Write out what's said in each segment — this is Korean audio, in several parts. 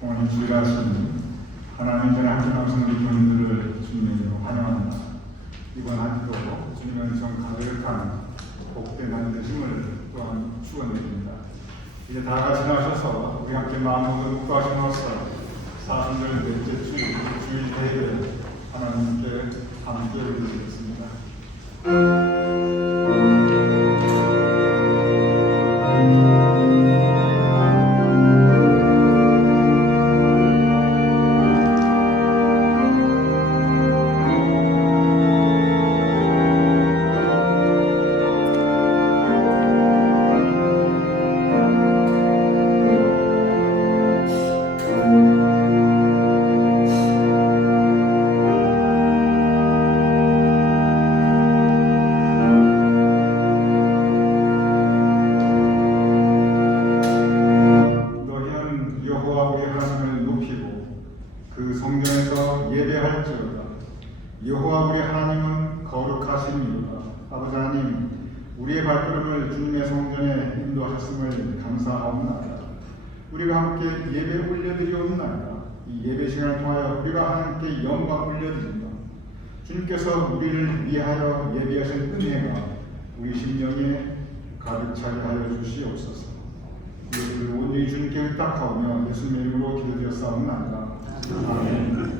오늘 주일하신 하나님의 함께하신 우리 교인들을 주님으로 환영합니다. 이번 한 주도 주님의 좀 가득한 복된 한 되심을 또한 축원드립니다. 이제 다가 지나셔서 우리 함께 마음으로 묵과하심으로써 사순절 넷째 주일 대회를 하나님께 함께 드리겠습니다. 여호와 우리 하나님은 거룩하십니다. 아버지 하나님, 우리의 발걸음을 주님의 성전에 인도하셨음을 감사하옵나이다. 우리가 함께 예배 올려드리옵나이다. 이 예배 시간을 통하여 우리가 하나님께 영광 올려드립니다. 주님께서 우리를 위하여 예비하신 은혜가 우리 심령에 가득 차게 하여 주시옵소서. 예배를 온전히 주님께 의탁하오며 예수님의 이름으로 기도드렸사옵나이다. 아멘.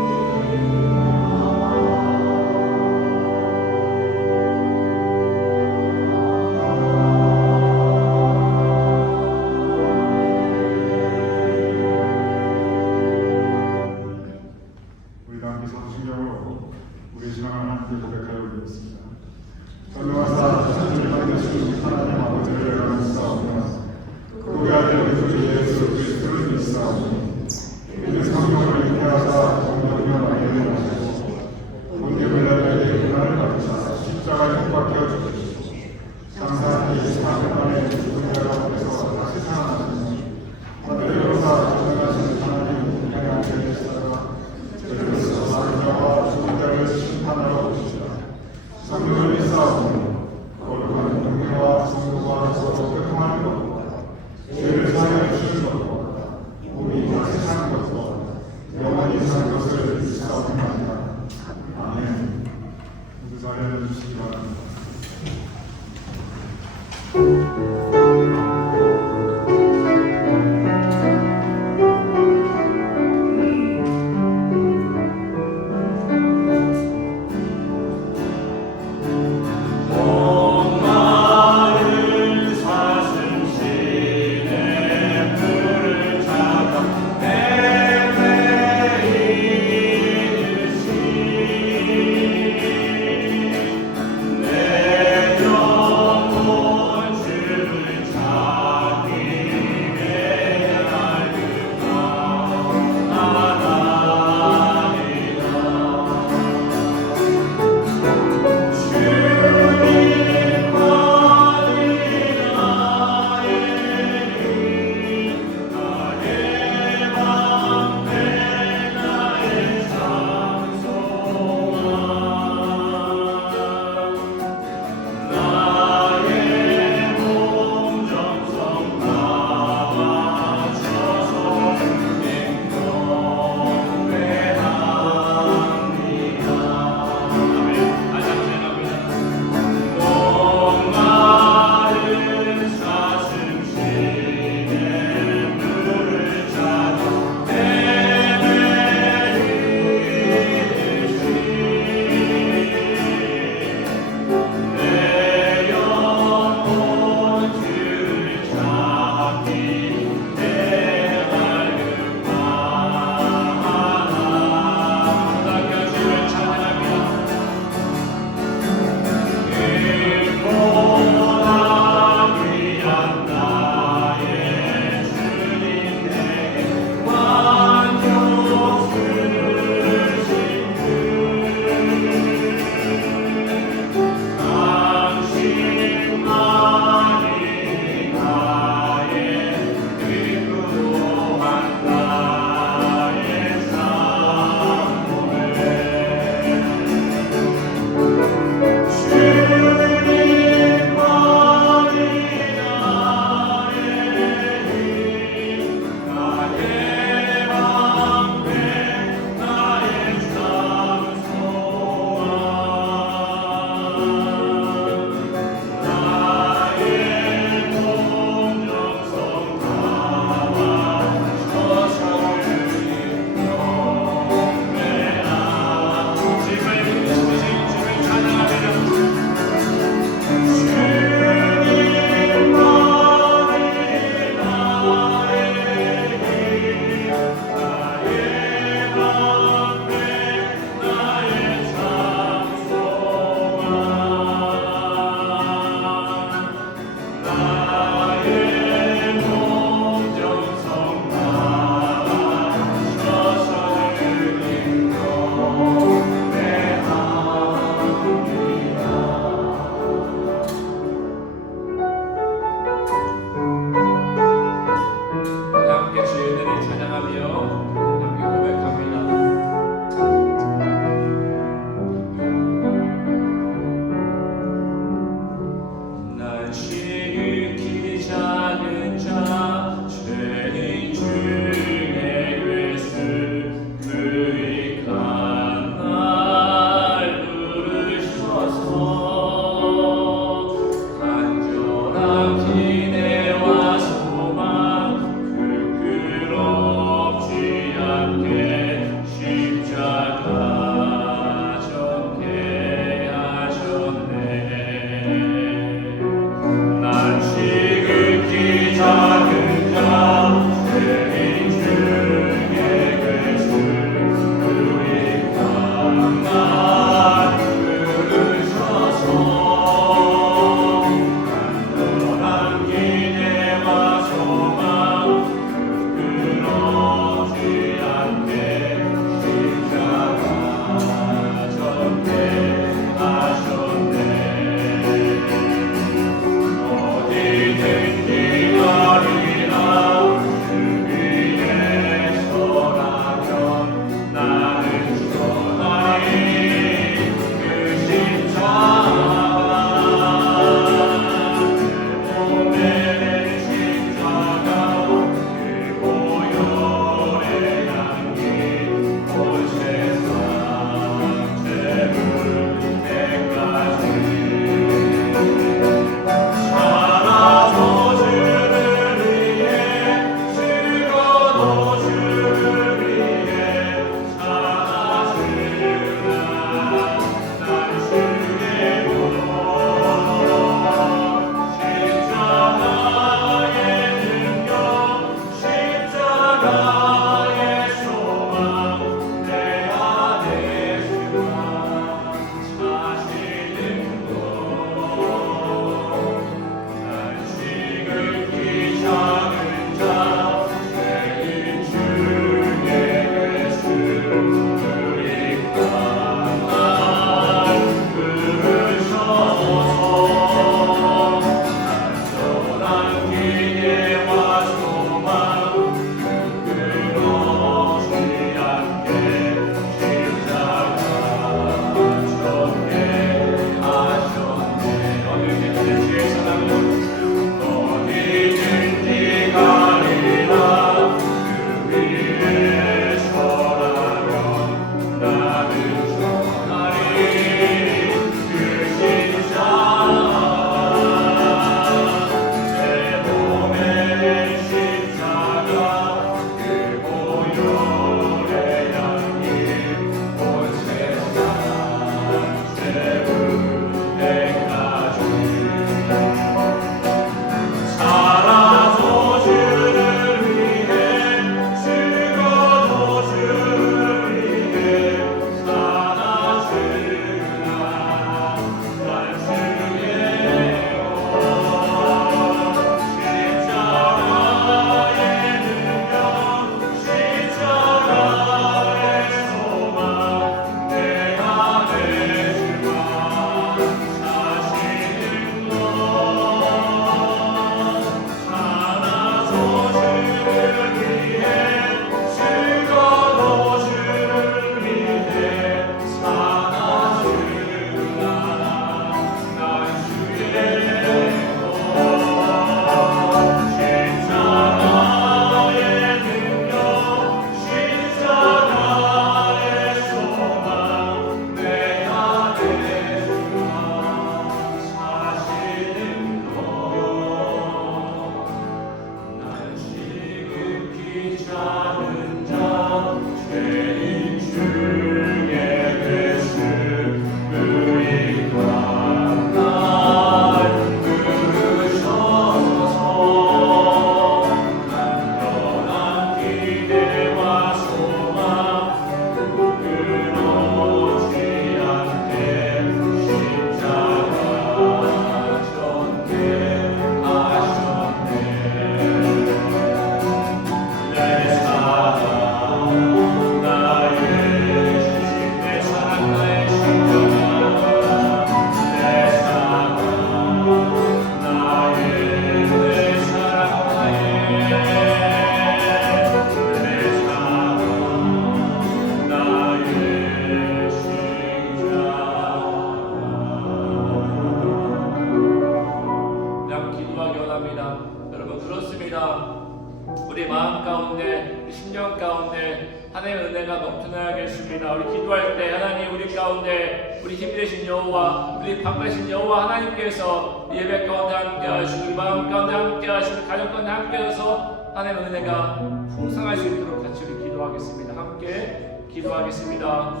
우리 마음 가운데, 우리 심령 가운데 하나님의 은혜가 넘쳐나야겠습니다. 우리 기도할 때 하나님 우리 가운데 우리 힘 되신 여호와, 우리 방가신 여호와 하나님께서 예배 가운데 함께하시고 우리 마음 가운데 함께하시고 가정 가운데 함께하셔서 하나님의 은혜가 풍성할 수 있도록 같이 우리 기도하겠습니다. 함께 기도하겠습니다.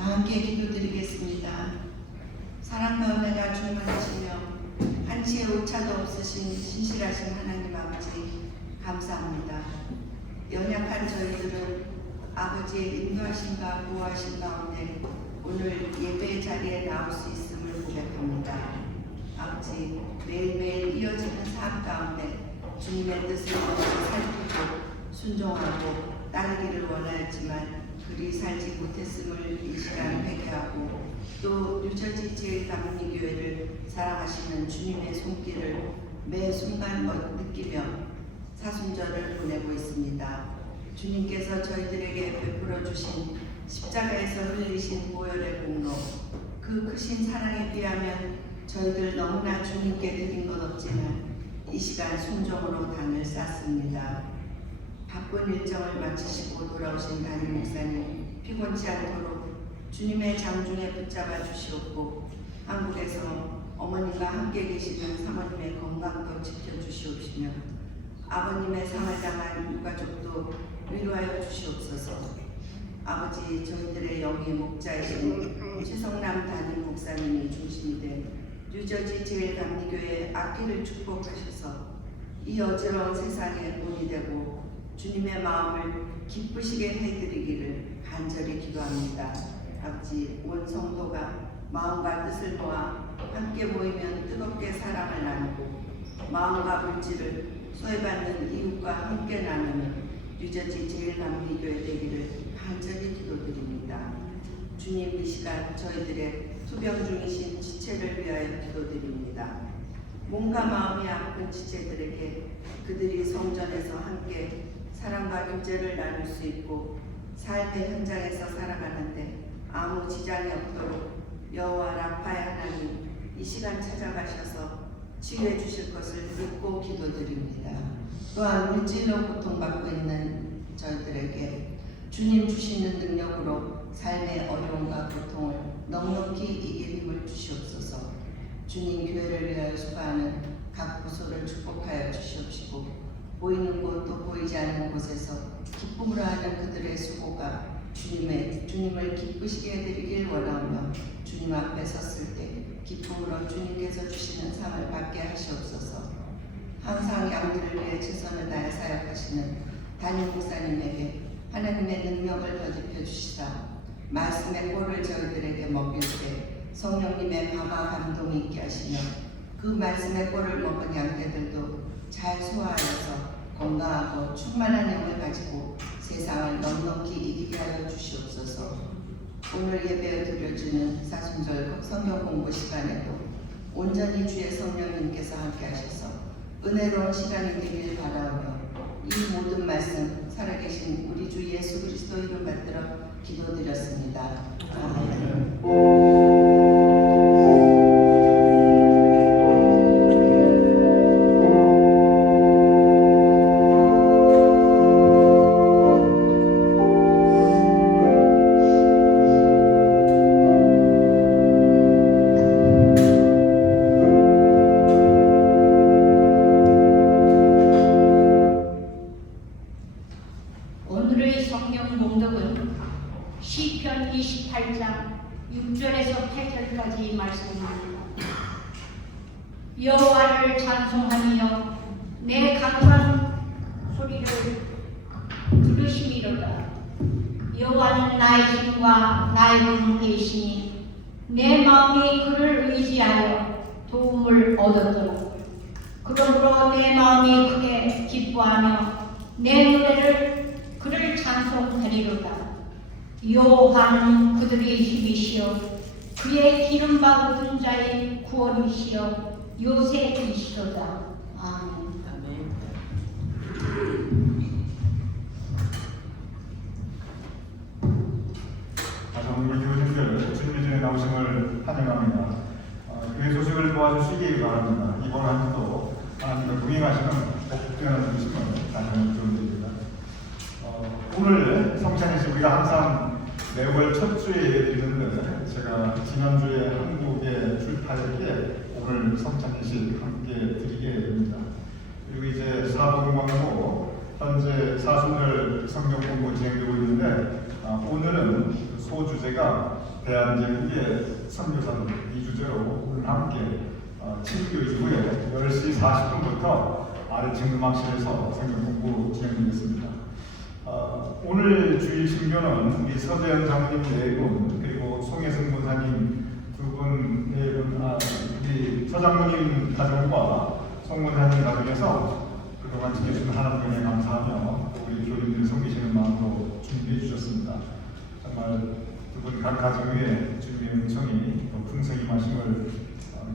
함께 기도드리겠습니다. 사랑과 은혜가 충만하시며 한치의 오차도 없으신 신실하신 하나님 아버지 감사합니다. 연약한 저희들은 아버지의 인도하심과 보호하심 가운데 오늘 예배 자리에 나올 수 있음을 고백합니다. 아버지, 매일매일 이어지는 삶 가운데 주님의 뜻을 먼저 살피고 순종하고 따르기를 원하였지만 그리 살지 못했음을 이 시간 회개하고 또 뉴저지 제일감리교회를 사랑하시는 주님의 손길을 매 순간 느끼며 사순절을 보내고 있습니다. 주님께서 저희들에게 베풀어 주신 십자가에서 흘리신 보혈의 공로, 그 크신 사랑에 비하면 저희들 너무나 주님께 드린 것 없지만 이 시간 순종으로 단을 쌓습니다. 바쁜 일정을 마치시고 돌아오신 담임 목사님 피곤치 않도록 주님의 장중에 붙잡아 주시옵고 한국에서 어머님과 함께 계시는 사모님의 건강도 지켜주시옵시며 아버님의 상을 당한 유가족도 위로하여 주시옵소서. 아버지, 저희들의 영의 목자이신 최성남 담임 목사님이 중심이 된 뉴저지 제일감리교회 악기를 축복하셔서 이 어지러운 세상에 본이 되고 주님의 마음을 기쁘시게 해드리기를 간절히 기도합니다. 아버지, 온 성도가 마음과 뜻을 모아 함께 모이면 뜨겁게 사랑을 나누고 마음과 물질을 소외받는 이웃과 함께 나누는 뉴저지 제일감리교회 되기를 간절히 기도드립니다. 주님, 이 시간 저희들의 투병 중이신 지체를 위하여 기도드립니다. 몸과 마음이 아픈 지체들에게 그들이 성전에서 함께 사랑과 교제를 나눌 수 있고 삶의 현장에서 살아가는데 아무 지장이 없도록 여호와 라파의 하나님 이 시간 찾아가셔서 치유해 주실 것을 믿고 기도드립니다. 또한 물질로 고통받고 있는 저희들에게 주님 주시는 능력으로 삶의 어려움과 고통을 넉넉히 이길 힘을 주시옵소서. 주님, 교회를 위하여 수고하는 각 부서를 축복하여 주시옵시고 보이는 곳 또 보이지 않는 곳에서 기쁨으로 하는 그들의 수고가 주님을 기쁘시게 해드리길 원하며 주님 앞에 섰을 때 기쁨으로 주님께서 주시는 상을 받게 하시옵소서. 항상 양들을 위해 최선을 다해 사역하시는 담임 목사님에게 하나님의 능력을 더입혀 주시사 말씀의 꼴을 저희들에게 먹일 때 성령님의 감화 감동이 있게 하시며 그 말씀의 꼴을 먹은 양떼들도 잘 소화하여서 건강하고 충만한 영을 가지고 세상을 넉넉히 이기게 하여 주시옵소서. 오늘 예배에 드려주는 사순절 성경 공부 시간에도 온전히 주의 성령님께서 함께 하셔서 은혜로운 시간이 되길 바라오며 이 모든 말씀 살아계신 우리 주 예수 그리스도 이름 받들어 기도드렸습니다. 아멘. 6절에서 8절까지 말씀입니다. 여호와를 찬송하며 내 강한 소리를 들으시리로다. 여호와는 나의 힘과 나의 방패이시니 내 마음이 그를 의지하여 도움을 얻었더라. 그러므로 내 마음이 크게 기뻐하며 내 노래를 그를 찬송하리로다. 여호와는 그들의 힘이시여 그의 기름받은 자의 구원이시여 요새이시로다. 아멘. 가정 우리 교우님들 주님의 전에 나오심을 환영합니다. 교회 소식을 도와주시기 바랍니다. 이번 한 주도 하나님과 동행하시는 복되는 주심을 다시 드립니다. 오늘 성찬이시 우리가 항상 매월 첫 주에 예배드리는데 제가 지난주에 한국에 출타했기에 오늘 성찬이시 함께 드리게 됩니다. 그리고 이제 사복음왕고 현재 사순절 성경 공부 진행되고 있는데 오늘은 소주제가 대한제국의 선교사들 2주제로 오늘 함께 친교 이후에 10시 40분부터 아래 증금학실에서 성경 공부 진행되겠습니다. 오늘 주일 신교는 우리 서재현 장로님 4분 그리고 송혜승 권사님 2분 4분 우리 서장로님 가정과 송 권사님 가정에서 그동안 지켜준 하나님께 감사하며 우리 교인들을 섬기시는 마음으로 준비해 주셨습니다. 정말 두 분 각 가정 위에 주님의 은총이 더 풍성히 마심을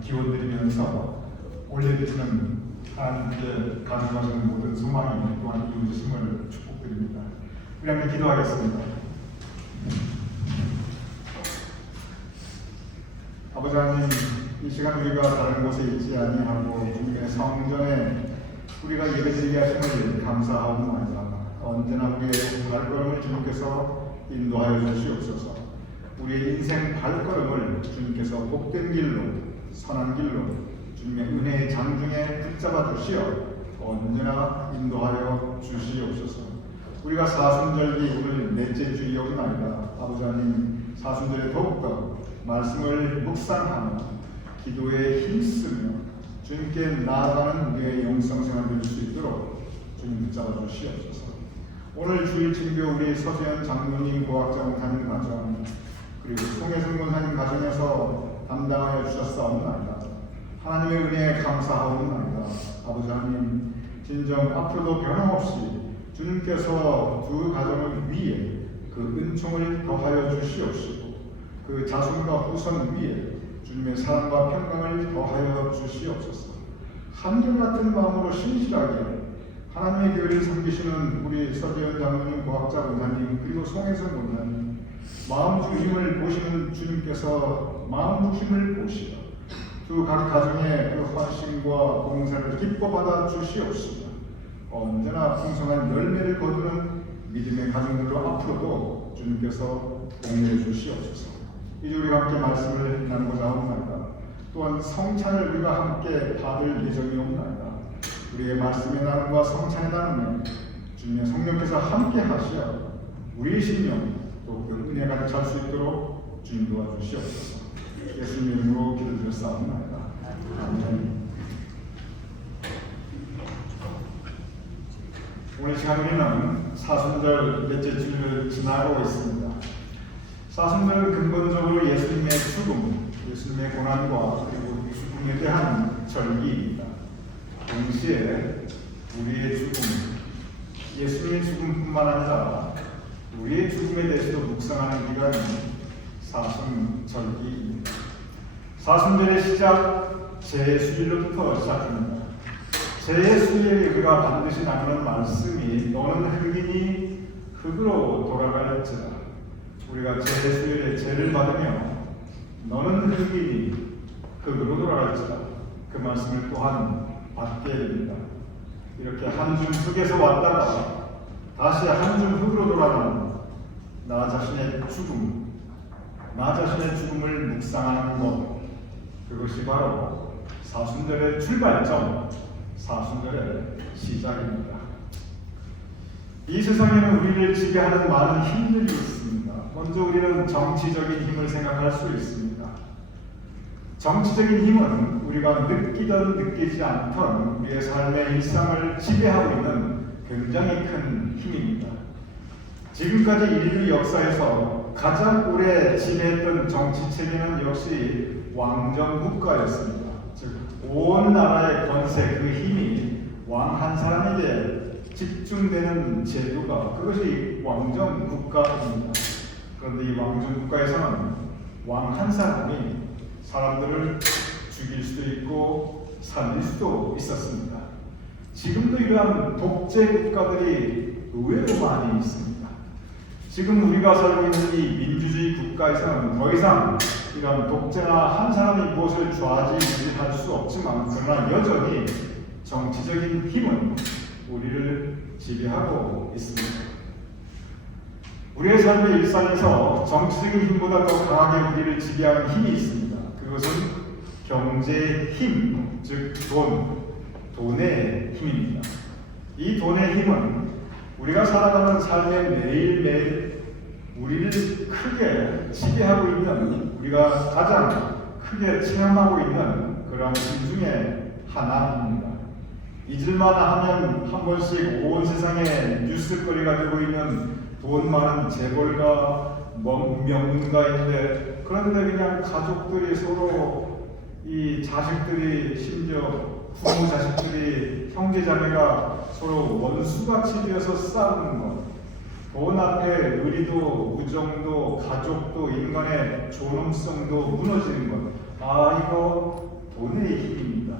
기원드리면서 올려드리는 하나님께 가져가시는 모든 소망이 또한 이루어지심을 축복드립니다. 우리 함께 기도하겠습니다. 아버지 하나님, 이 시간 우리가 다른 곳에 있지 아니하고 주님의 성전에 우리가 예배드리게 하심을 감사하옵나이다. 언제나 우리의 발걸음을 주님께서 인도하여 주시옵소서. 우리의 인생 발걸음을 주님께서 복된 길로, 선한 길로 주님의 은혜의 장중에 붙잡아 주시어 언제나 인도하여 주시옵소서. 우리가 사순절기 오늘 넷째 주일이옵나이다. 아버지 하나님, 사순절에 더욱더 말씀을 묵상하며 기도에 힘쓰며 주님께 나아가는 우리의 영성생활 될 수 있도록 주님 붙잡아 주시옵소서. 오늘 주일 친교 우리 서재현 장로님 고학자 목사님 가정 그리고 송혜승 권사님 가정에서 담당하여 주셨사옵나이다. 하나님의 은혜에 감사하옵나이다. 아버지 하나님, 진정 앞으로도 변함없이 주님께서 두 가정을 위해 그 은총을 더하여 주시옵시고 그 자손과 후손 위에 주님의 사랑과 평강을 더하여 주시옵소서. 한결같은 마음으로 신실하게 하나님의 교회를 섬기시는 우리 서재현 장로님, 고학자 권사님 그리고 송혜선 권사님 마음 중심을 보시는 주님께서 마음 중심을 보시어 두 각 가정의 그 헌신과 봉사를 기뻐 받아 주시옵시며 언제나 풍성한 열매를 거두는 믿음의 가정들로 앞으로도 주님께서 공유해 주시옵소서. 이제 우리가 함께 말씀을 나누고자 합니다. 또한 성찬을 우리가 함께 받을 예정이옵나이다. 우리의 말씀의 나눔과 성찬의 나눔에 주님의 성령께서 함께 하시어 우리의 심령 또 그 은혜가 잘 수 있도록 주님 도와주시옵소서. 예수님 이름으로 기도드렸사옵나이다. 아멘. 오늘 시간 우리는 사순절 넷째 주일을 지나고 있습니다. 사순절은 근본적으로 예수님의 죽음, 예수님의 고난과 그리고 죽음에 대한 절기입니다. 동시에 우리의 죽음, 예수님의 죽음뿐만 아니라 우리의 죽음에 대해서도 묵상하는 기간이 사순절기입니다. 사순절의 시작, 제수일로부터 시작합니다. 제수일에 우리가 반드시 나누는 말씀이 너는 흙이니 흙으로 돌아갈지라. 우리가 제수일에 죄를 받으며 너는 흙이니 흙으로 돌아갈지라. 그 말씀을 또한 받게 됩니다. 이렇게 한 줌 흙에서 왔다가 다시 한 줌 흙으로 돌아가는 나 자신의 죽음, 나 자신의 죽음을 묵상하는 것, 그것이 바로 사순절의 출발점, 사순절의 시작입니다. 이 세상에는 우리를 지게 하는 많은 힘들이 있습니다. 먼저 우리는 정치적인 힘을 생각할 수 있습니다. 정치적인 힘은 우리가 느끼든 느끼지 않던 우리의 삶의 일상을 지배하고 있는 굉장히 큰 힘입니다. 지금까지 인류 역사에서 가장 오래 지배했던 정치 체계는 역시 왕정 국가였습니다. 즉, 온 나라의 권세, 그 힘이 왕 한 사람에게 집중되는 제도가 그것이 왕정 국가입니다. 그런데 이 왕정 국가에서는 왕 한 사람이 사람들을 죽일 수도 있고 살릴 수도 있었습니다. 지금도 이러한 독재 국가들이 의외로 많이 있습니다. 지금 우리가 살고 있는 이 민주주의 국가에서는 더 이상 이런 독재나 한 사람이 무엇을 좌지우지할 수 없지만, 그러나 여전히 정치적인 힘은 우리를 지배하고 있습니다. 우리의 삶의 일상에서 정치적인 힘보다 더 강하게 우리를 지배하는 힘이 있습니다. 그것은 경제의 힘, 즉 돈의 힘입니다. 이 돈의 힘은 우리가 살아가는 삶의 매일매일 우리를 크게 지배하고 있는, 우리가 가장 크게 체험하고 있는 그런 힘 중에 하나입니다. 잊을만 하면 한 번씩 온 세상에 뉴스거리가 되고 있는 돈 많은 재벌가, 명문가인데, 그런데 그냥 가족들이 서로, 이 자식들이, 심지어 부모 자식들이, 형제자매가 서로 원수같이 되어서 싸우는 것, 돈 앞에 의리도, 우정도, 가족도, 인간의 존엄성도 무너지는 것, 이거 돈의 힘입니다.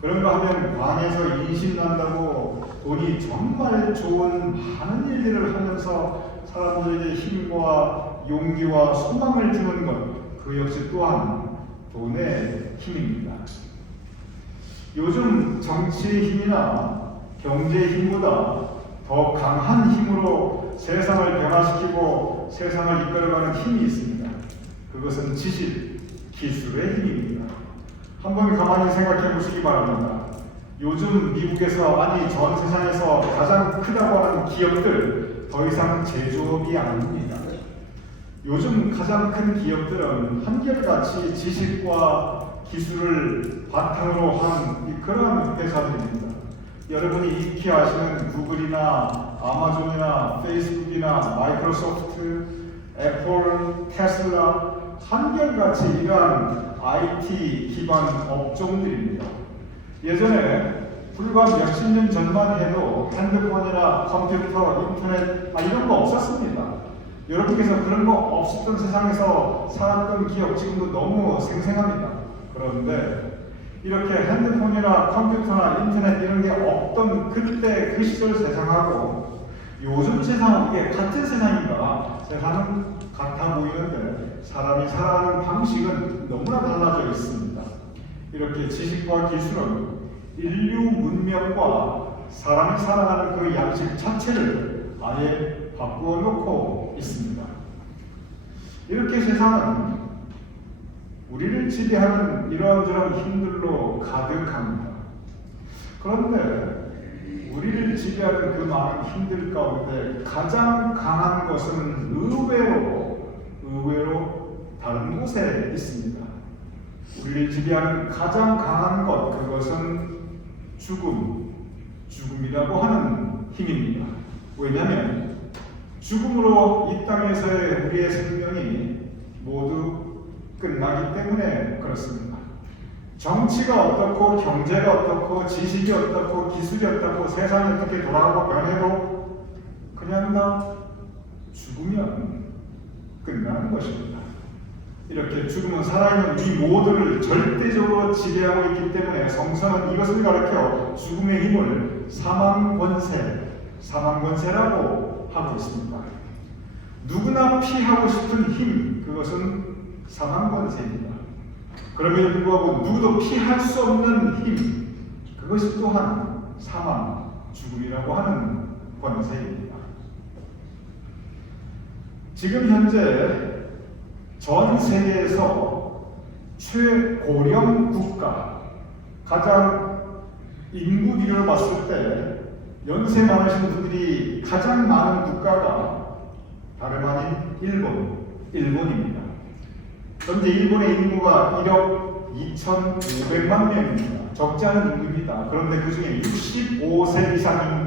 그런가 하면 광에서 인신난다고 돈이 정말 좋은 많은 일들을 하면서 사람들에게 힘과 용기와 소망을 주는 것, 그 역시 또한 돈의 힘입니다. 요즘 정치의 힘이나 경제의 힘보다 더 강한 힘으로 세상을 변화시키고 세상을 이끌어가는 힘이 있습니다. 그것은 지식, 기술의 힘입니다. 한번 가만히 생각해 보시기 바랍니다. 요즘 미국에서, 아니 전 세상에서 가장 크다고 하는 기업들 더 이상 제조업이 아닙니다. 요즘 가장 큰 기업들은 한결같이 지식과 기술을 바탕으로 한 그러한 회사들입니다. 여러분이 익히 아시는 구글이나 아마존이나 페이스북이나 마이크로소프트, 애플, 테슬라, 한결같이 이러한 IT 기반 업종들입니다. 예전에 불과 몇십 년 전만 해도 핸드폰이나 컴퓨터, 인터넷 이런 거 없었습니다. 여러분께서 그런 거 없었던 세상에서 살았던 기억 지금도 너무 생생합니다. 그런데 이렇게 핸드폰이나 컴퓨터나 인터넷 이런 게 없던 그때 그 시절 세상하고 요즘 세상은 이게 같은 세상인가? 세상은 같아 보이는데 사람이 살아가는 방식은 너무나 달라져 있습니다. 이렇게 지식과 기술은 인류 문명과 사람이 살아가는 그 양식 자체를 아예 바꾸어 놓고 있습니다. 이렇게 세상은 우리를 지배하는 이런저런 힘들로 가득합니다. 그런데 우리를 지배하는 그 많은 힘들 가운데 가장 강한 것은 의외로 다른 곳에 있습니다. 우리를 지배하는 가장 강한 것, 그것은 죽음이라고 하는 힘입니다. 왜냐하면 죽음으로 이 땅에서의 우리의 생명이 모두 끝나기 때문에 그렇습니다. 정치가 어떻고 경제가 어떻고 지식이 어떻고 기술이 어떻고 세상이 어떻게 돌아가고 변해도 그냥 다 죽으면 끝나는 것입니다. 이렇게 죽음은 살아있는 이 모두를 절대적으로 지배하고 있기 때문에 성서는 이것을 가르쳐 죽음의 힘을 사망권세라고 하고 있습니다. 누구나 피하고 싶은 힘, 그것은 사망권세입니다. 그럼에도 불구하고 누구도 피할 수 없는 힘, 그것이 또한 죽음이라고 하는 권세입니다. 지금 현재 전 세계에서 최고령 국가, 가장 인구 비율을 봤을 때 연세 많으신 분들이 가장 많은 국가가 다름 아닌 일본입니다. 현재 일본의 인구가 1억 2,500만 명입니다. 적지 않은 인구입니다. 그런데 그 중에 65세 이상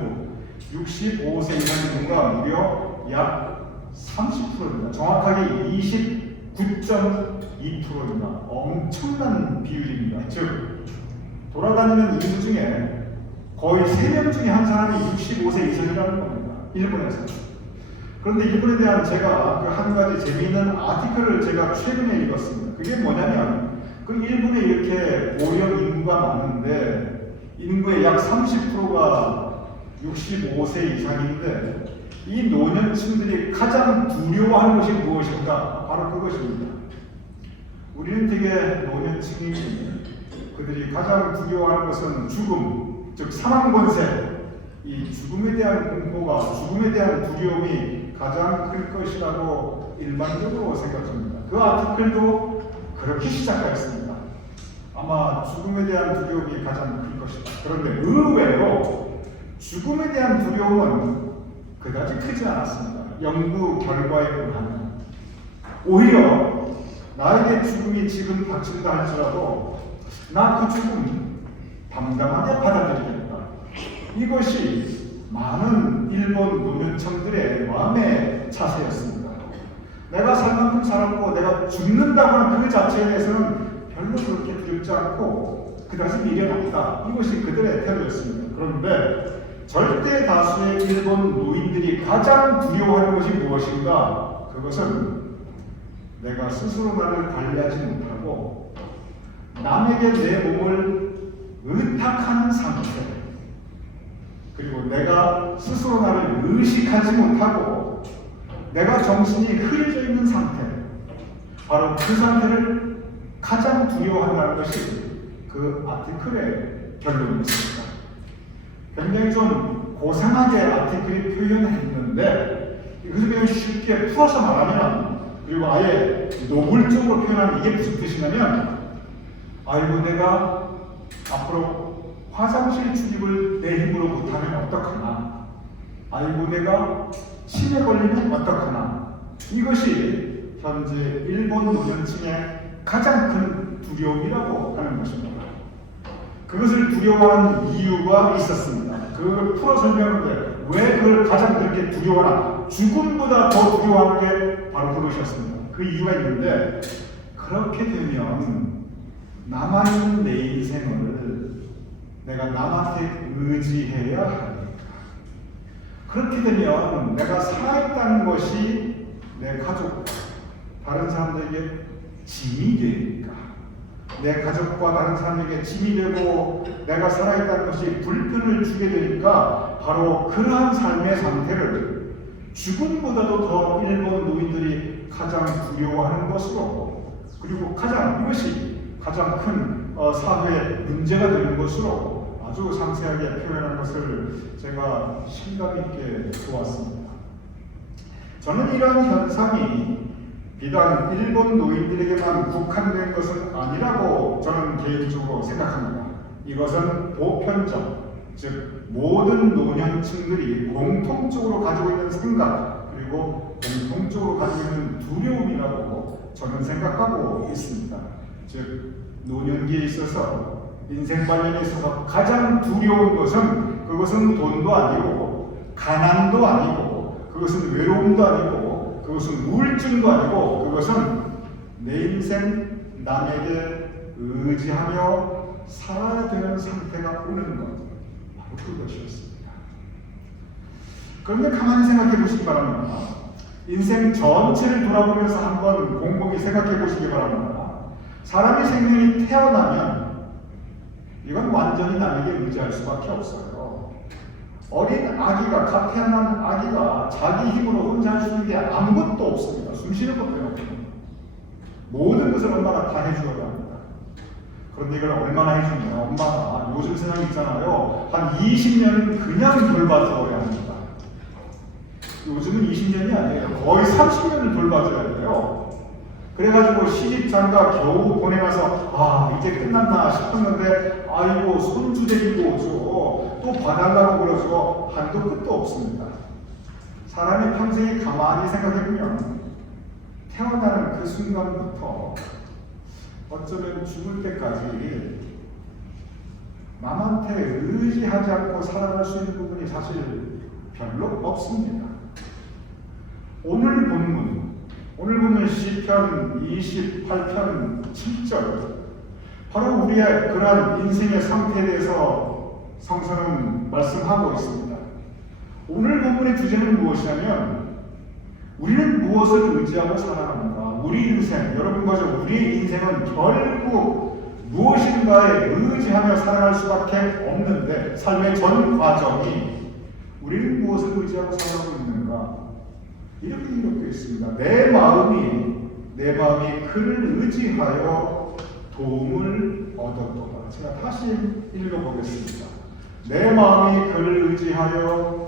인구가 무려 약 30%입니다. 정확하게 29.2%입니다. 엄청난 비율입니다. 즉, 돌아다니는 인구 중에 거의 3명 중에 한 사람이 65세 이상이라는 겁니다. 일본에서. 그런데 일본에 대한 제가 그 한 가지 재미있는 아티클을 제가 최근에 읽었습니다. 그게 뭐냐면, 그 일본에 이렇게 고령 인구가 많은데 인구의 약 30%가 65세 이상인데 이 노년층들이 가장 두려워하는 것이 무엇인가? 바로 그것입니다. 우리는 되게 노년층이 그들이 가장 두려워하는 것은 죽음, 즉 사망권세, 이 죽음에 대한 공포가, 죽음에 대한 두려움이 가장 클 것이라고 일반적으로 생각합니다. 그 아티클도 그렇게 시작하였습니다. 아마 죽음에 대한 두려움이 가장 클 것이다. 그런데 의외로 죽음에 대한 두려움은 그다지 크지 않았습니다. 연구 결과에 의하면 오히려 나에게 죽음이 지금 닥친다 할지라도 나 그 죽음 담담하게 받아들이겠다. 이것이 많은 일본 노년층들의 마음의 자세였습니다. 내가 살 만큼 살았고 내가 죽는다고 하는 그 자체에 대해서는 별로 그렇게 두렵지 않고 그다지 미련하다. 이것이 그들의 태도였습니다. 그런데 절대 다수의 일본 노인들이 가장 두려워하는 것이 무엇인가? 그것은 내가 스스로 나를 관리하지 못하고 남에게 내 몸을 의탁하는 상태, 그리고 내가 스스로 나를 의식하지 못하고 내가 정신이 흐려져 있는 상태, 바로 그 상태를 가장 두려워한다는 것이 그 아티클의 결론이었습니다. 굉장히 좀 고상하게 아티클이 표현했는데 이것을 그냥 쉽게 풀어서 말하면, 그리고 아예 노골적으로 표현하면 이게 무슨 뜻이냐면, 아이고 내가 앞으로 화장실 출입을 내 힘으로 못하면 어떡하나, 아이고 내가 치매 걸리면 어떡하나, 이것이 현재 일본 노년층의 가장 큰 두려움이라고 하는 것입니다. 그것을 두려워하는 이유가 있었습니다. 그걸 풀어 설명하는데 왜 그걸 가장 그렇게 두려워하나, 죽음보다 더 두려워하는 게 바로 그것이었습니다. 그 이유가 있는데, 그렇게 되면 남아있는 내 인생을 내가 남한테 의지해야 하니까, 그렇게 되면 내가 살아있다는 것이 내 가족과 다른 사람들에게 짐이 되니까, 내 가족과 다른 사람에게 짐이 되고 내가 살아있다는 것이 불편을 주게 되니까, 바로 그러한 삶의 상태를 죽음보다도 더 일본 노인들이 가장 두려워하는 것으로, 그리고 이것이 가장 큰 사회 문제가 되는 것으로 아주 상세하게 표현한 것을 제가 심감 있게 보았습니다. 저는 이러한 현상이 비단 일본 노인들에게만 국한된 것은 아니라고 저는 개인적으로 생각합니다. 이것은 보편적, 즉 모든 노년층들이 공통적으로 가지고 있는 생각, 그리고 공통적으로 가지고 있는 두려움이라고 저는 생각하고 있습니다. 즉 노년기에 있어서, 인생 관련에 있어서 가장 두려운 것은, 그것은 돈도 아니고 가난도 아니고 그것은 외로움도 아니고 그것은 우울증도 아니고 그것은 내 인생 남에게 의지하며 살아야 되는 상태가 오는 것, 바로 그것이었습니다. 그런데 가만히 생각해 보시기 바랍니다. 인생 전체를 돌아보면서 한번 곰곰이 생각해 보시기 바랍니다. 사람의 생명이 태어나면 이건 완전히 남에게 의지할 수밖에 없어요. 어린 아기가, 갓 태어난 아기가 자기 힘으로 혼자 할 수 있는 게 아무것도 없습니다. 숨 쉬는 것도 없습니다. 모든 것을 엄마가 다 해주어야 합니다. 그런데 이걸 얼마나 해주냐? 엄마가 요즘 세상 있잖아요. 한 20년은 그냥 돌봐줘야 합니다. 요즘은 20년이 아니에요. 거의 30년을 돌봐줘야 돼요. 그래가지고 시집장가 겨우 보내놔서 이제 끝났나 싶었는데, 아이고 손주 데리고 오죠. 또 봐달라고 그러죠. 한도 끝도 없습니다. 사람의 평생에 가만히 생각해보면 태어나는 그 순간부터 어쩌면 죽을 때까지 남한테 의지하지 않고 살아갈 수 있는 부분이 사실 별로 없습니다. 오늘 본문 시편 28편 7절, 바로 우리의 그러한 인생의 상태에 대해서 성서는 말씀하고 있습니다. 오늘 본문의 주제는 무엇이냐면 우리는 무엇을 의지하고 살아가는가? 우리 인생, 여러분과 우리의 인생은 결국 무엇인가에 의지하며 살아갈 수밖에 없는데, 삶의 전 과정이 우리는 무엇을 의지하고 살아가고 있는가? 이렇게 기록되어 있습니다. 내 마음이 그를 의지하여 도움을 얻었도다. 제가 다시 읽어보겠습니다. 내 마음이 그를 의지하여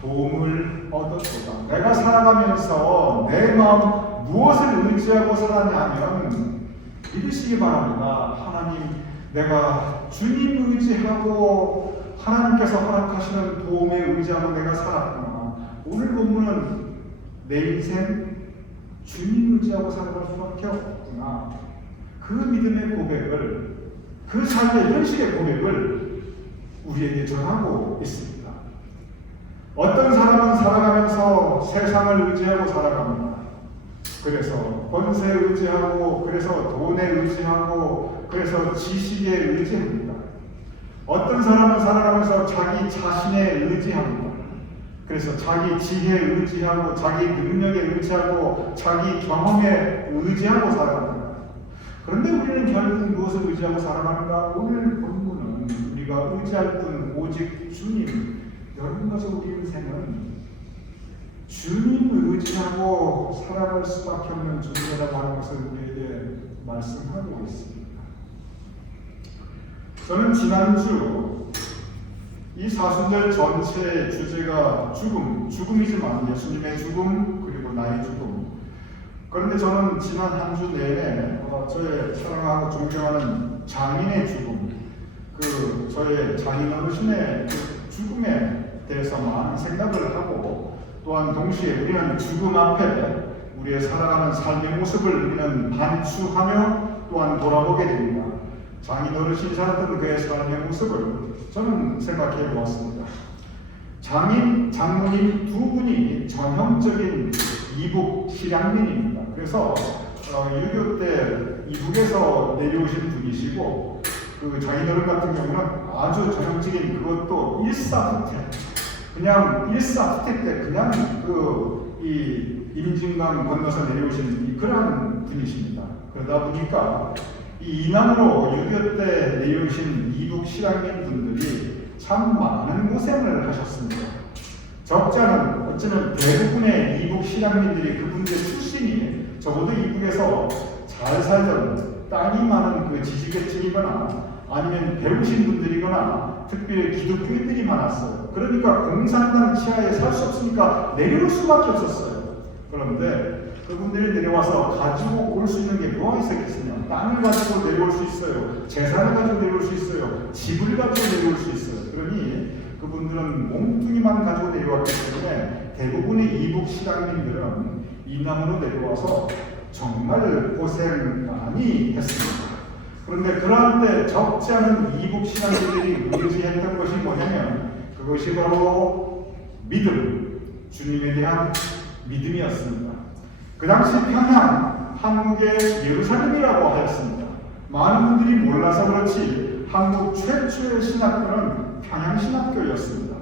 도움을 얻었도다. 내가 살아가면서 내 마음 무엇을 의지하고 살았냐면 믿으시기 바랍니다. 하나님, 내가 주님 의지하고 하나님께서 허락하시는 도움에 의지하고 내가 살았구나. 오늘 본문은 내 인생 주님 의지하고 살아갈 수밖에 없구나. 그 믿음의 고백을, 그 삶의 현실의 고백을 우리에게 전하고 있습니다. 어떤 사람은 살아가면서 세상을 의지하고 살아갑니다. 그래서 권세에 의지하고, 그래서 돈에 의지하고, 그래서 지식에 의지합니다. 어떤 사람은 살아가면서 자기 자신에 의지합니다. 그래서 자기 지혜에 의지하고, 자기 능력에 의지하고, 자기 경험에 의지하고 살아갑니다. 그런데 우리는 결국 무엇을 의지하고 살아가는가? 오늘 본문은 우리가 의지할 분 오직 주님. 여러분과 우리 인생은 주님을 의지하고 살아갈 수밖에 없는 존재라고 하는 것을 우리에게 말씀하고 있습니다. 저는 지난주 이 사순절 전체의 주제가 죽음이지만 예수님의 죽음 그리고 나의 죽음. 그런데 저는 지난 한 주 내내 저의 사랑하고 존경하는 장인의 죽음, 저의 장인 어르신의 죽음에 대해서 많은 생각을 하고, 또한 동시에 우리는 죽음 앞에 우리의 살아가는 삶의 모습을 우리는 반추하며 또한 돌아보게 됩니다. 장인 어르신이 살았던 그의 삶의 모습을 저는 생각해 보았습니다. 장모님 두 분이 전형적인 이북 실향민입니다. 그래서 6.25 때 이북에서 내려오신 분이시고, 그 장인어른 같은 경우는 아주 전형적인 그것도 일사후퇴. 그냥 일사후퇴 때 그냥 이 임진강 건너서 내려오신 그러한 분이십니다. 그러다 보니까 이 이남으로 6.25 때 내려오신 이북 실향민 분들이 참 많은 고생을 하셨습니다. 적자는 어쩌면 대부분의 이북 실향민들이 그분들 출신이 적어도 이북에서 잘 살던 땅이 많은 그 지식계층이거나 아니면 배우신 분들이거나 특별히 기독교인들이 많았어요. 그러니까 공산당 치하에 살 수 없으니까 내려올 수밖에 없었어요. 그런데 그분들이 내려와서 가지고 올 수 있는 게 뭐가 있었겠습니까? 땅을 가지고 내려올 수 있어요. 재산을 가지고 내려올 수 있어요. 집을 가지고 내려올 수 있어요. 그러니 그분들은 몸뚱이만 가지고 내려왔기 때문에 대부분의 이북 실향민들은 이남으로 내려와서 정말 고생 많이 했습니다. 그런데 그러한 때 적지 않은 이북 신앙인들이 의지했던 것이 뭐냐면 그것이 바로 믿음, 주님에 대한 믿음이었습니다. 그 당시 평양, 한국의 예루살렘이라고 하였습니다. 많은 분들이 몰라서 그렇지 한국 최초의 신학교는 평양신학교였습니다.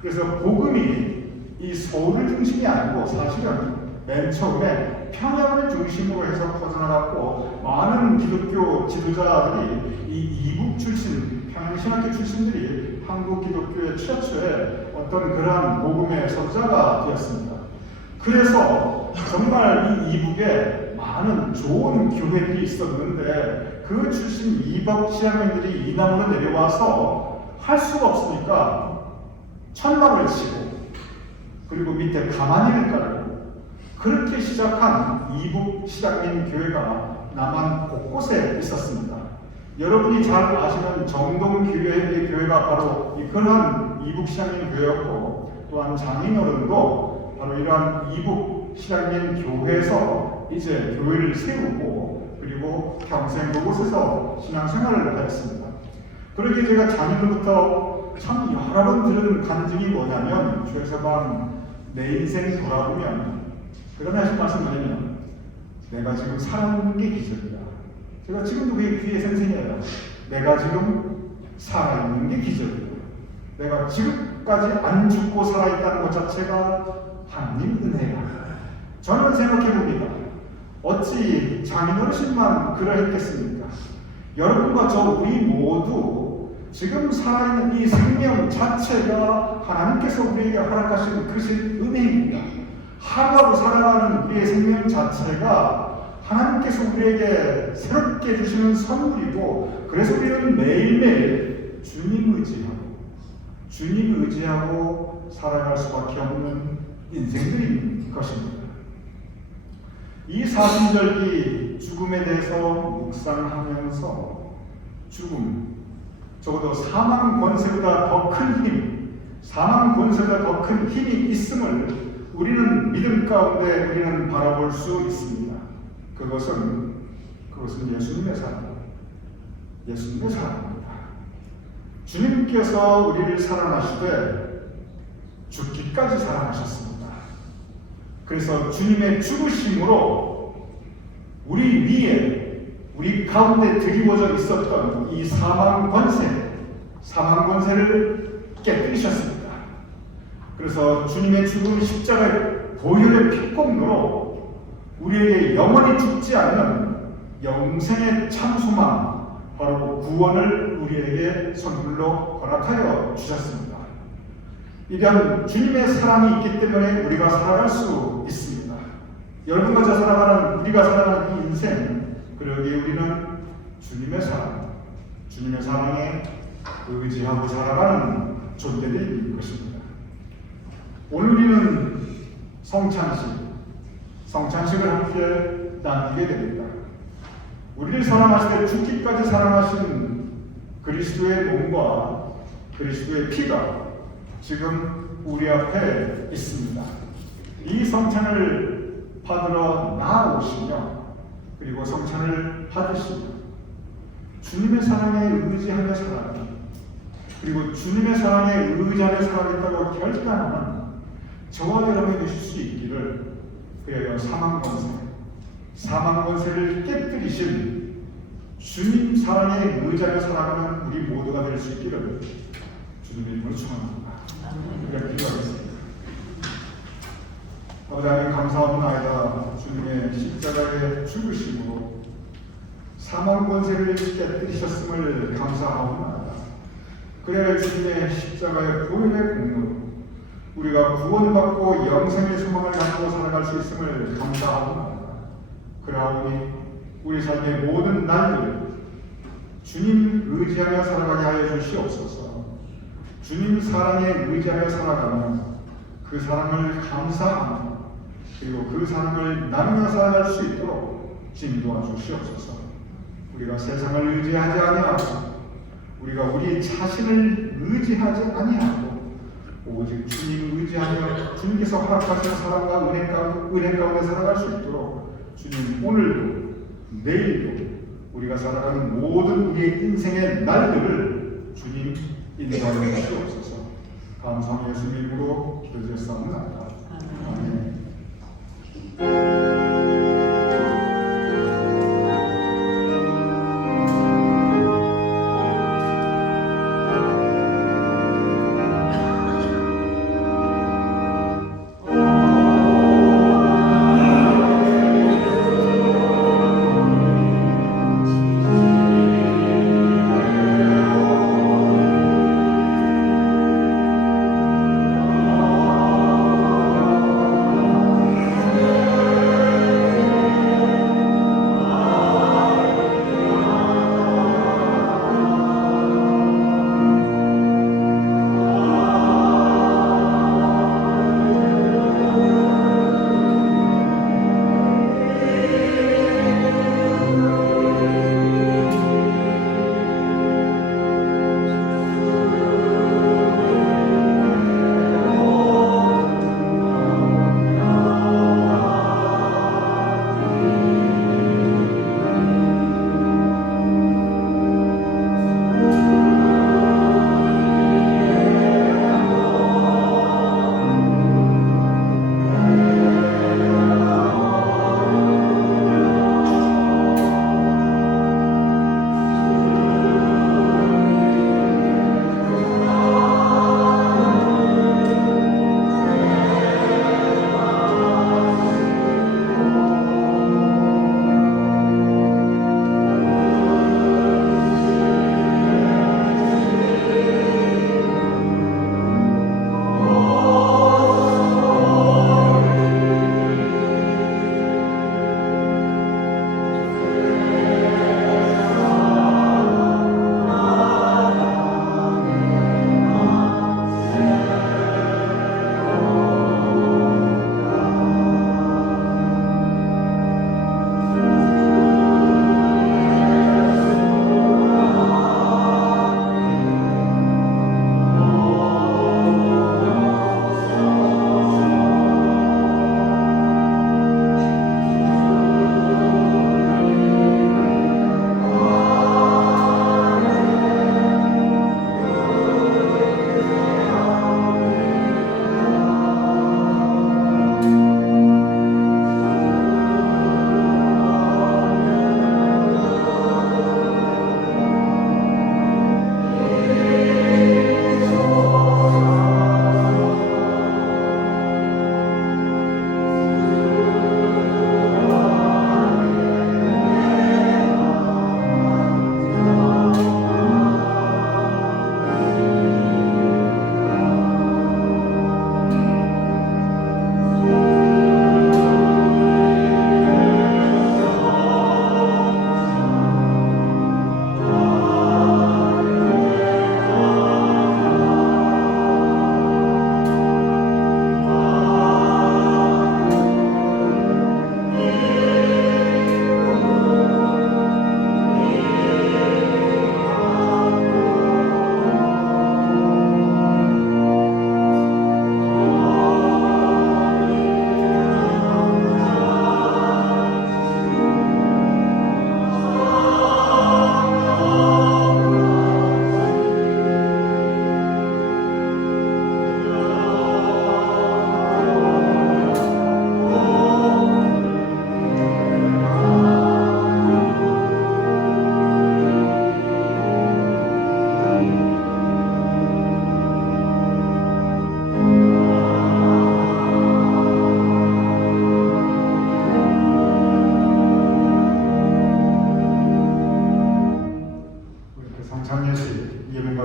그래서 복음이 이 서울을 중심이 아니고 사실은 맨 처음에 평양을 중심으로 해서 퍼져나갔고, 많은 기독교 지도자들이 이 이북 출신, 평양신학교 출신들이 한국 기독교의 최초의 어떤 그러한 복음의 선자가 되었습니다. 그래서 정말 이 이북에 많은 좋은 교회들이 있었는데 그 출신 이북 신앙인들이 이남으로 내려와서 할 수가 없으니까 천막을 치고 그리고 밑에 가마니를 깔고 그렇게 시작한 이북 신앙인 교회가 남한 곳곳에 있었습니다. 여러분이 잘 아시는 정동교회의 교회가 바로 그러한 이북 신앙인 교회였고, 또한 장인어른도 바로 이러한 이북 신앙인 교회에서 이제 교회를 세우고 그리고 평생 그곳에서 신앙생활을 하였습니다. 그렇게 제가 자녀들부터 참 여러 번 들은 간증이 뭐냐면, 최서방 내 인생 돌아보면 그 다음에 하신 말씀 뭐냐면, 내가 지금 살아있는 게 기적이야. 제가 지금도 그게 귀에 생생해요. 내가 지금 살아있는 게 기적이야. 내가 지금까지 안 죽고 살아있다는 것 자체가 하나님 은혜야. 저는 생각해봅니다. 어찌 장인어르신만 그러했겠습니까? 여러분과 저 우리 모두 지금 살아있는 이 생명 자체가 하나님께서 우리에게 허락하신 그것이 은혜입니다. 하루하루 살아가는 우리의 생명 자체가 하나님께서 우리에게 새롭게 주시는 선물이고, 그래서 우리는 매일매일 주님 의지하고 살아갈 수밖에 없는 인생들인 것입니다. 이 사순절기 죽음에 대해서 묵상하면서 죽음, 적어도 사망 권세보다 더 큰 힘, 사망 권세보다 더 큰 힘이 있음을 우리는 믿음 가운데 우리는 바라볼 수 있습니다. 그것은 예수님의 사랑입니다. 주님께서 우리를 사랑하시되 죽기까지 사랑하셨습니다. 그래서 주님의 죽으심으로 우리 가운데 드리워져 있었던 이 사망 권세를 깨뜨리셨습니다. 그래서 주님의 죽음 십자가의 보혈의 피공로로 우리에게 영원히 죽지 않는 영생의 참 소망, 바로 구원을 우리에게 선물로 허락하여 주셨습니다. 이런 주님의 사랑이 있기 때문에 우리가 살아갈 수 있습니다. 여러분과 저 살아가는 우리가 살아가는 이 인생, 그러기에 우리는 주님의 사랑에 의지하고 살아가는 존재들인 것입니다. 오늘 우리는 성찬식을 함께 나누게 됩니다. 우리를 사랑하시되 죽기까지 사랑하신 그리스도의 몸과 그리스도의 피가 지금 우리 앞에 있습니다. 이 성찬을 받으러 나아오시며, 그리고 성찬을 받으시며 주님의 사랑에 의지하며 살아가기, 그리고 주님의 사랑에 의지하며 살아가겠다고 결단하는 저와 여러분이 되실 수 있기를, 그래야 사망 권세를 깨뜨리신 주님 사랑에 의지하며 살아가는 우리 모두가 될 수 있기를 주님의 이름으로 축원합니다. 우리가 기도하겠습니다. 아버지 하나님, 감사합니다. 주님의 십자가의 죽으심으로 사망 권세를 깨뜨리셨음을 감사합니다. 그래야 주님의 십자가의 보혈의 공로로 우리가 구원받고 영생의 소망을 갖고 살아갈 수 있음을 감사합니다. 그러하오니 우리 삶의 모든 날들 주님 의지하며 살아가게 하여 주시옵소서. 주님 사랑에 의지하며 살아가며 그 사랑을 감사하며, 그리고 그 사랑을 나누며 살아갈 수 있도록 주님 도와주시옵소서. 우리가 세상을 의지하지 아니하고, 우리가 우리 자신을 의지하지 아니하고, 오직 주님 의지하며 주님께서 허락하신 사랑과 은혜 가운데 살아갈 수 있도록 주님 오늘도 내일도 우리가 살아가는 모든 우리의 인생의 날들을 주님 인도하여 주시옵소서. 감사하며 예수님 이름으로 기도드렸사옵나이다. 아멘.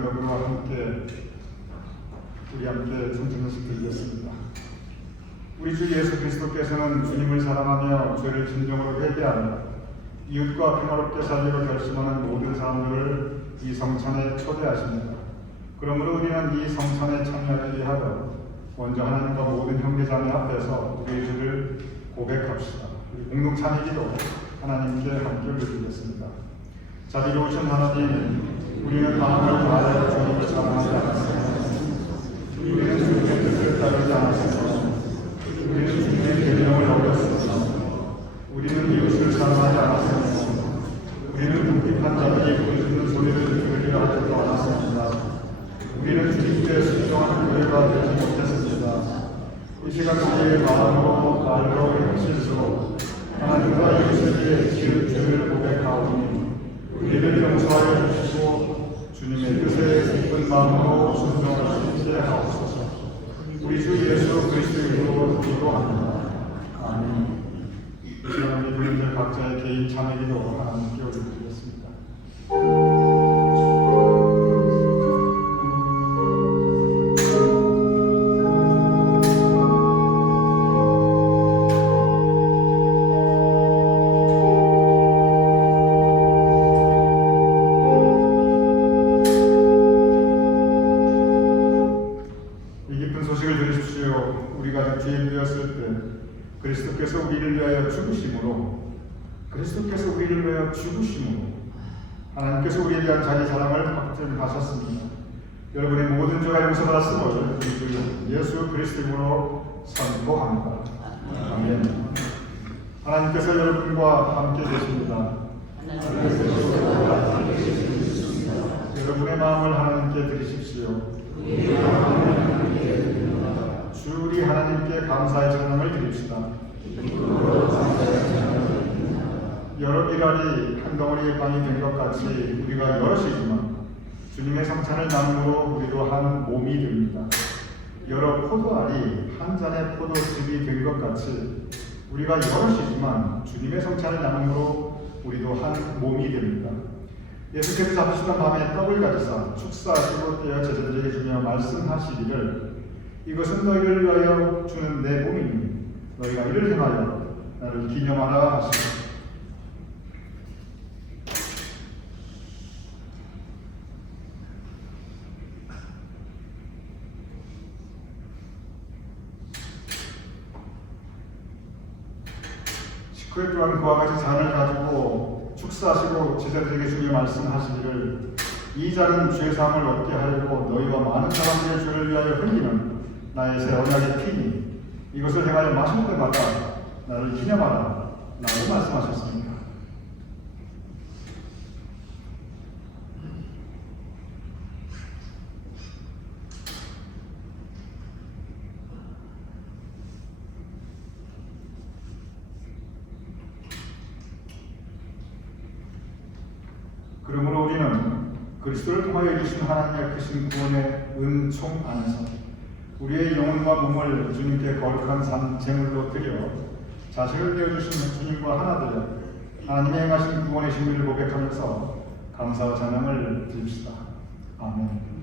여러분과 함께 성찬식 드리겠습니다. 우리 주 예수 그리스도께서는 주님을 사랑하며 죄를 진정으로 회개하며 이웃과 평화롭게 살기로 결심하는 모든 사람들을 이 성찬에 초대하십니다. 그러므로 우리는 이 성찬에 참여하기 위하여 먼저 하나님과 모든 형제자매 앞에서 우리의 죄를 고백합시다. 공동 찬양기도 하나님께 함께 올려드리겠습니다. 자비로우신 하나님, 우리는 마음을 다하여 주님을 사랑하지 않았습니다. 우리는 주님의 뜻을 따르지 않았습니다. 우리는 주님의 계명을 어겼습니다. 우리는 이웃을 사랑하지 않았습니다. 우리는 궁핍한 자들이 부르짖는 소리를 들으려 하지도 않았습니다. 우리는 주님께 순종하는 교회가 되지 못했습니다. 이 시간 우리의 마음으로 말로 실수로 하나님과 이웃을 위해 지은 죄를 고백하오니 우리를 용서하여 주시고 주님의 뜻에 기쁜 마음으로 순종할 수 있게 하옵소서. 우리 주 예수 그리스도의 이름으로 기도합니다. 아멘. 이 시간 우리 부인들 각자의 개인 찬양기도 하나님께 올려드리겠습니다. 그리스도께서 우리를 위하여 죽으심으로 하나님께서 우리에 대한 자기 사랑을 확증하셨습니다. 여러분의 모든 죄가 용서받았음을 예수 그리스도로 선포합니다. 아멘. 하나님께서 여러분과 함께 계십니다. 여러분의 마음을 하나님께 드리십시오. 주 우리 하나님께 감사의 찬양을 드립시다. 여러 비랄이 한 덩어리의 빵이 된 것 같이 우리가 여럿이지만 주님의 성찬을 나눔으로 우리도 한 몸이 됩니다. 여러 포도알이 한 잔의 포도즙이 된 것 같이 우리가 여럿이지만 주님의 성찬을 나눔으로 우리도 한 몸이 됩니다. 예수께서 잡으시던 밤에 떡을 가지사 축사하시고 떼어 제자들에게 주며 말씀하시기를 이것은 너희를 위하여 주는 내 몸이니 너희가 이를 행하여 나를 기념하라 하시니 그 또한 그와 같이 잔을 가지고 축사하시고 제자들에게 주며 말씀하시기를 이 잔은 죄사함을 얻게 하려고 너희와 많은 사람들의 죄를 위하여 흘리는 나의 새 언약의 피니 이것을 행하여 마실 때마다 나를 기념하라 라고 말씀하셨습니다. 그러므로 우리는 그리스도를 통하여 이루신 하나님의 크신 구원의 은총 안에서 우리의 영혼과 몸을 주님께 거룩한 삶 제물로 드려 자식을 내어주신 주님과 하나 되어 하나님의 행하신 구원의 신비를 고백하면서 감사와 찬양을 드립시다. 아멘.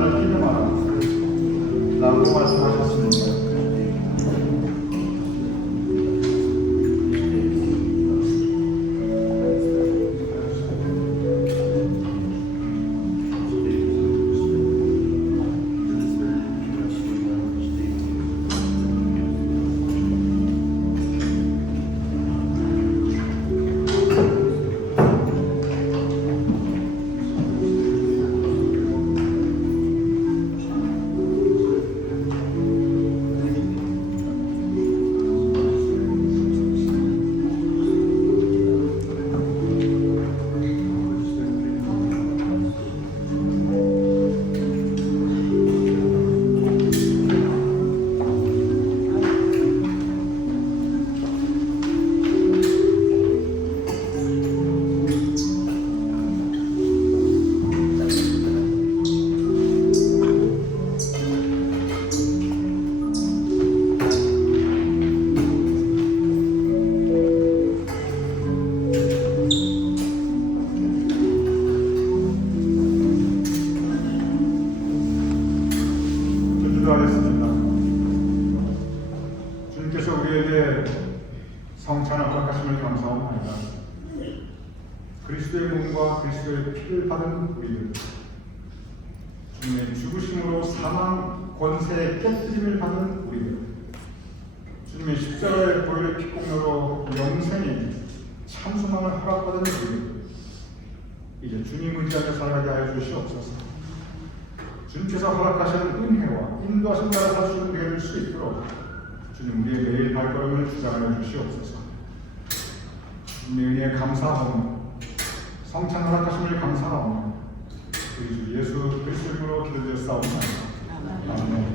나를 기념하라 라고 말씀하셨습니다. 기도하겠습니다. 주님께서 우리에게 성찬을 허락하심을 감사합니다. 그리스도의 몸과 그리스도의 피를 받은 우리들, 주님의 죽으심으로 사망 권세의 깨뜨림을 받은 우리들, 주님의 십자가의 보혈의 피공로로 영생이 참소망을 허락받은 우리들, 이제 주님 의지하며 살아가게 하여 주시옵소서. 주님께서 허락하신 은혜와 인도하신 나라 살 수 있는 되게 될 수 있도록 주님 우리의 매일 발걸음을 주장하여 주시옵소서. 주님의 은혜에 감사하오며 성찬 허락하심을 감사하오며 우리 주 예수 그리스도 이름으로 기도드렸사옵나이다. 아멘.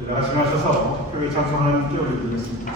일어나셔서 교회 찬송하는 끼어 드리겠습니다.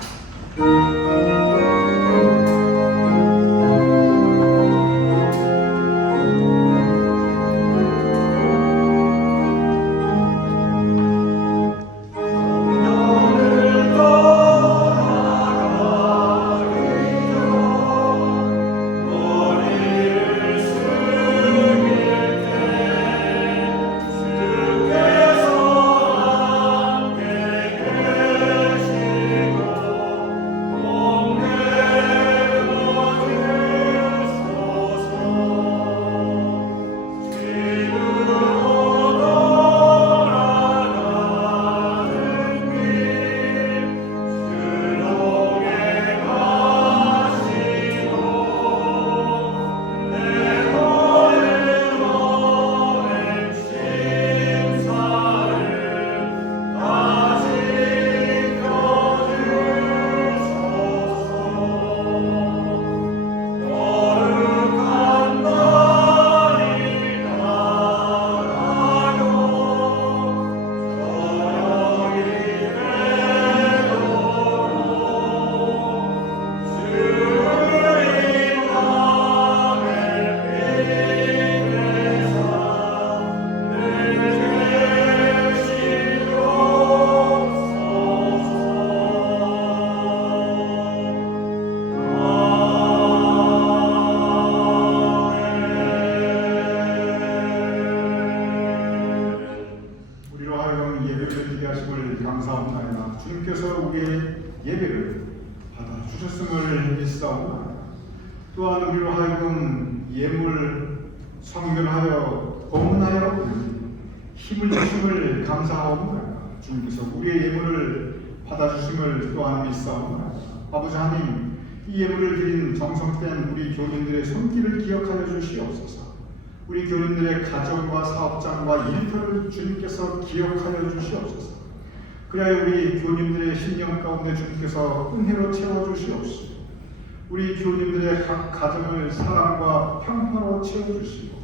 감사합니다. 주님께서 우리의 예배를 받아주셨음을 믿사옵나이다. 또한 우리로 하여금 예물 성결하여 봉헌하여 힘을 주심을 감사하옵나이다. 주님께서 우리의 예물을 받아주심을 또한 믿사옵나이다. 아버지 하나님, 이 예물을 드린 정성된 우리 교인들의 손길을 기억하여 주시옵소서. 우리 교인들의 가정과 사업장과 일터를 주님께서 기억하여 주시옵소서. 그래야 우리 교인들의 심령 가운데 주님께서 은혜로 채워주시옵시고, 우리 교인들의 각 가정을 사랑과 평화로 채워주시고,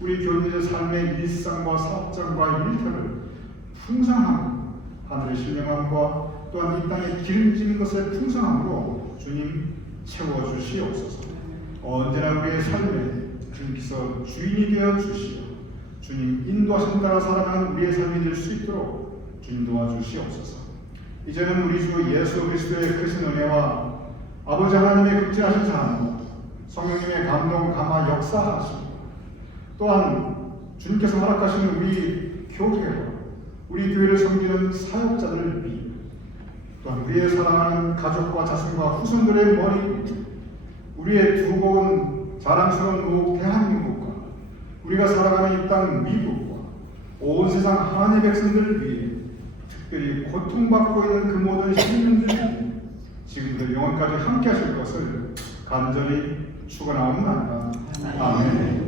우리 교인들의 삶의 일상과 사업장과 일터를 풍성한 하늘의 신령함과 또한 이 땅에 기름지는 것의 풍성함으로 주님 채워주시옵소서. 언제나 우리의 삶에 주님께서 주인이 되어 주시어 주님 인도하신 따라 살아가는 우리의 삶이 될 수 있도록 주님 도와주시옵소서. 이제는 우리 주 예수 그리스도의 크신 은혜와 아버지 하나님의 극진하신 사랑과 성령님의 감동 감화 역사하시고, 또한 주님께서 허락하시는 우리 교회와 우리 교회를 섬기는 사역자들을 위해 또한 우리의 사랑하는 가족과 자손과 후손들의 머리 위에 우리의 두고 온 자랑스러운 우 대한민국과 우리가 살아가는 이 땅 미국과 온 세상 하나님의 백성들을 위해 특별히 고통받고 있는 그 모든 시민들이 지금부터 영원까지 함께 하실 것을 간절히 축원하옵나이다. 아멘.